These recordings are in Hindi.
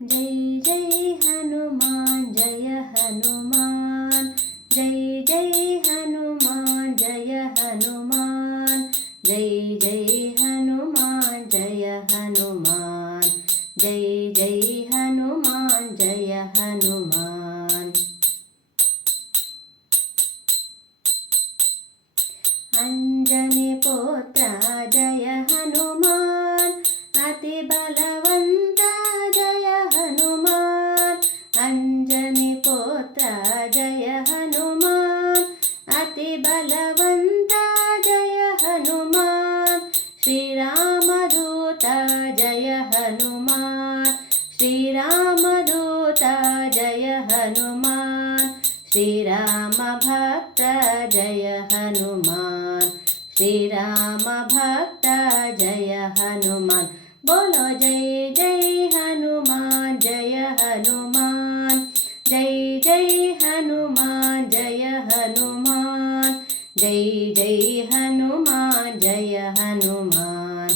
ಜೈ ಜೈ ಹನುಮಾನ್ ಜಯ ಹನುಮಾನ್ ಜೈ ಜೈ ಹನುಮಾನ್ ಜಯ ಹನುಮಾನ್ ಜೈ ಜೈ ಹನುಮಾನ್ ಜಯ ಹನುಮಾನ್ ಜೈ ಜೈ बलवन्ता जय हनुमान्। श्रीरामदूता जय हनुमान्। श्रीरामदूता जय हनुमान्। श्रीरामभक्त जय हनुमान्। श्रीरामभक्त जय हनुमान्। बोलो जय జై జై హనుమాన్ జయ హనుమాన్.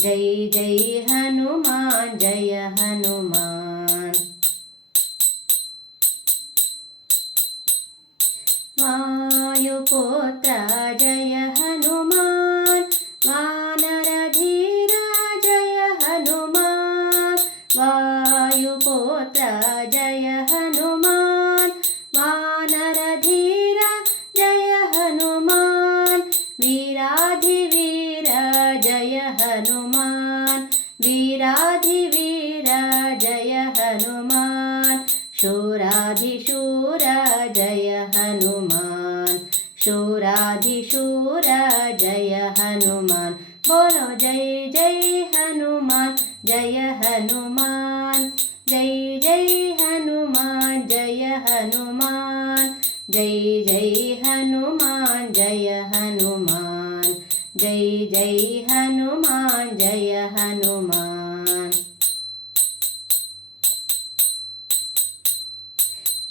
జై జై హనుమాన్ జయ హనుమాన్. వాయుపోత్ర वीराधिवीर जय हनुमान्। शूराधिशूर जय हनुमान्। शूराधिशूर जय हनुमान्। बोलो जय जय हनुमान्। जय हनुमान्। जय जय हनुमान्। जय हनुमान्। जय जय हनुमान्। जय हनुमान्। जय जय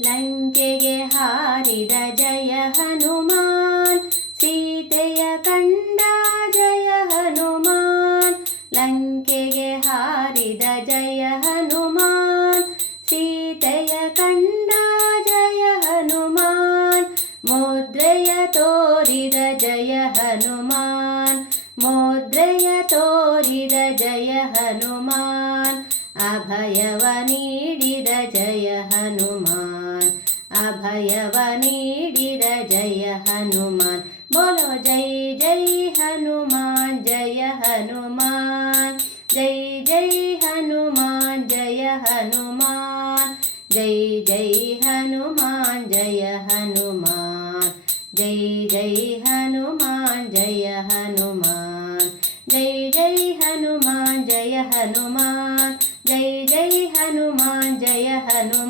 ಲಂಕೆಗೆ ಹಾರಿದ ಜಯ ಹನುಮಾನ್ ಸೀತೆಯ ಕಂಡ ಜಯ ಹನುಮಾನ್ ಲಂಕೆಗೆ ಹಾರಿದ ಜಯ ಹನುಮಾನ್ ಸೀತೆಯ ಕಂಡ ಜಯ ಹನುಮಾನ್ ಮುದ್ರೆಯ ತೋರಿದ ಜಯ ಹನುಮಾನ್ ಮುದ್ರೆಯ ತೋರಿದ ಜಯ ಹನುಮಾನ್ ಅಭಯವ ಅಭಯವ ನೀಡಿದ ಜಯ ಹನುಮಾನ್ ಬೋಲೋ ಜೈ ಜೈ ಹನುಮಾನ್ ಜಯ ಹನುಮಾನ್ ಜೈ ಜೈ ಹನುಮಾನ್ ಜಯ ಹನುಮಾನ್ ಜೈ ಜೈ ಹನುಮಾನ್ ಜಯ ಹನುಮಾನ್ ಜೈ ಜೈ ಹನುಮಾನ್ ಜಯ ಹನುಮಾನ್ ಜೈ ಜೈ ಹನುಮಾನ್ ಜಯ ಹನುಮಾನ್ ಜೈ ಜೈ ಹನುಮಾನ್ ಜಯ ಹನುಮಾನ್